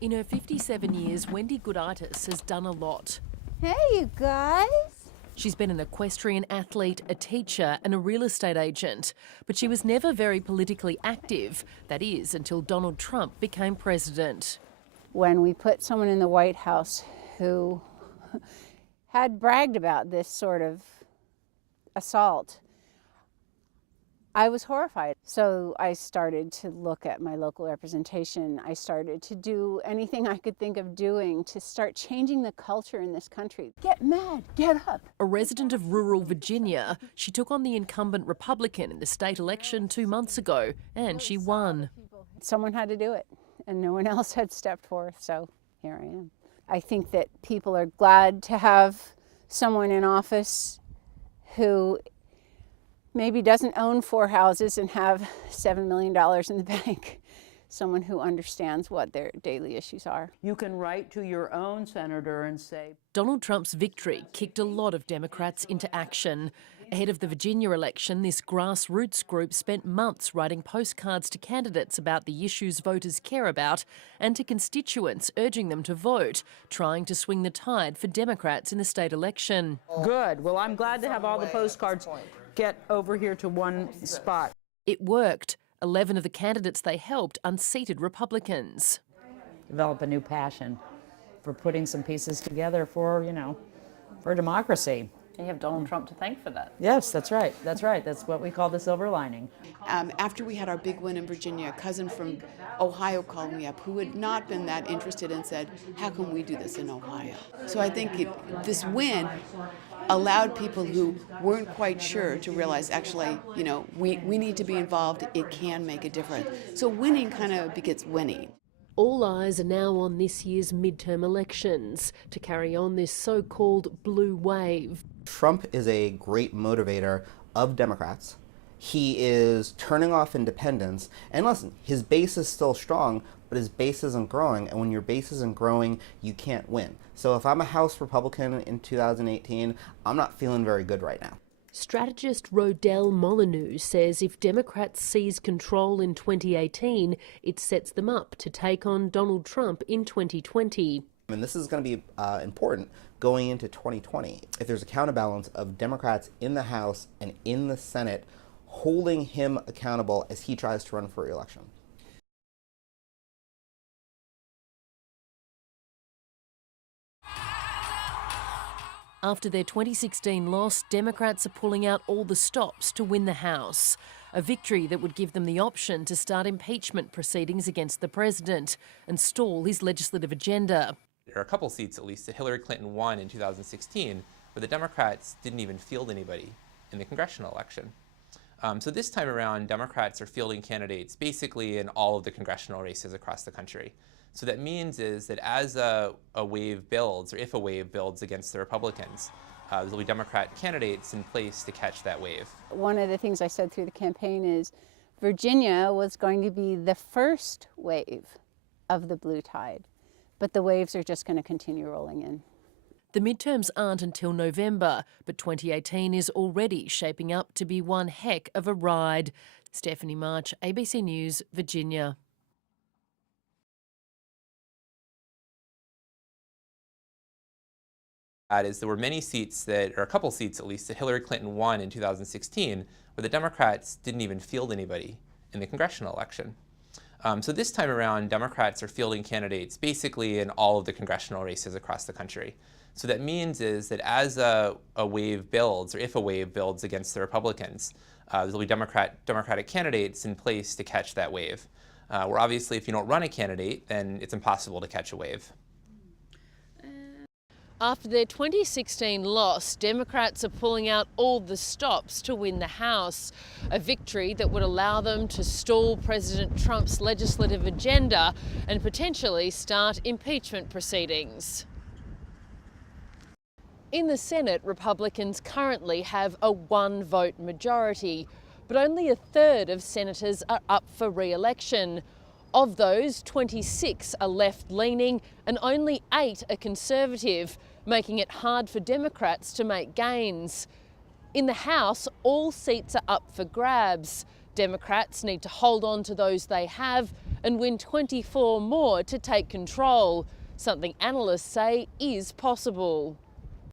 In her 57 years, Wendy Gooditis has done a lot. Hey, you guys. She's been an equestrian athlete, a teacher and a real estate agent. But she was never very politically active. That is, until Donald Trump became president. When we put someone in the White House who had bragged about this sort of assault, I was horrified. So I started to look at my local representation. I started to do anything I could think of doing to start changing the culture in this country. Get mad, get up. A resident of rural Virginia, she took on the incumbent Republican in the state election 2 months ago, and she won. Someone had to do it, and no one else had stepped forth, so here I am. I think that people are glad to have someone in office who maybe doesn't own 4 houses and have $7 million in the bank. Someone who understands what their daily issues are. You can write to your own senator and say... Donald Trump's victory kicked a lot of Democrats into action. Ahead of the Virginia election, this grassroots group spent months writing postcards to candidates about the issues voters care about and to constituents urging them to vote, trying to swing the tide for Democrats in the state election. Good. Well, I'm glad to have all the postcards get over here to one spot. It worked. 11 of the candidates they helped unseated Republicans. Develop a new passion for putting some pieces together for, for democracy. And you have Donald Trump to thank for that. Yes, that's right. That's right. That's what we call the silver lining. After we had our big win in Virginia, a cousin from Ohio called me up who had not been that interested and said, how can we do this in Ohio? So I think this win allowed people who weren't quite sure to realize, actually, we need to be involved. It can make a difference. So winning kind of begets winning. All eyes are now on this year's midterm elections to carry on this so-called blue wave. Trump is a great motivator of Democrats. He is turning off independents. And listen, his base is still strong, but his base isn't growing. And when your base isn't growing, you can't win. So if I'm a House Republican in 2018, I'm not feeling very good right now. Strategist Rodell Molyneux says if Democrats seize control in 2018, it sets them up to take on Donald Trump in 2020. And this is going to be important going into 2020. If there's a counterbalance of Democrats in the House and in the Senate holding him accountable as he tries to run for re-election. After their 2016 loss, Democrats are pulling out all the stops to win the House. A victory that would give them the option to start impeachment proceedings against the president and stall his legislative agenda. There are a couple seats, at least, that Hillary Clinton won in 2016, where the Democrats didn't even field anybody in the congressional election. So this time around, Democrats are fielding candidates basically in all of the congressional races across the country. So that means is that as a wave builds, or if a wave builds against the Republicans, there'll be Democrat candidates in place to catch that wave. One of the things I said through the campaign is Virginia was going to be the first wave of the blue tide, but the waves are just going to continue rolling in. The midterms aren't until November, but 2018 is already shaping up to be one heck of a ride. Stephanie March, ABC News, Virginia. There were many seats or a couple seats at least, that Hillary Clinton won in 2016, where the Democrats didn't even field anybody in the congressional election. So this time around, Democrats are fielding candidates basically in all of the congressional races across the country. So that means is that as a wave builds, or if a wave builds against the Republicans, there'll be Democratic candidates in place to catch that wave. Where obviously if you don't run a candidate, then it's impossible to catch a wave. After their 2016 loss, Democrats are pulling out all the stops to win the House, a victory that would allow them to stall President Trump's legislative agenda and potentially start impeachment proceedings. In the Senate, Republicans currently have a one-vote majority, but only a third of senators are up for re-election. Of those, 26 are left-leaning and only 8 are conservative, making it hard for Democrats to make gains. In the House, all seats are up for grabs. Democrats need to hold on to those they have and win 24 more to take control, something analysts say is possible.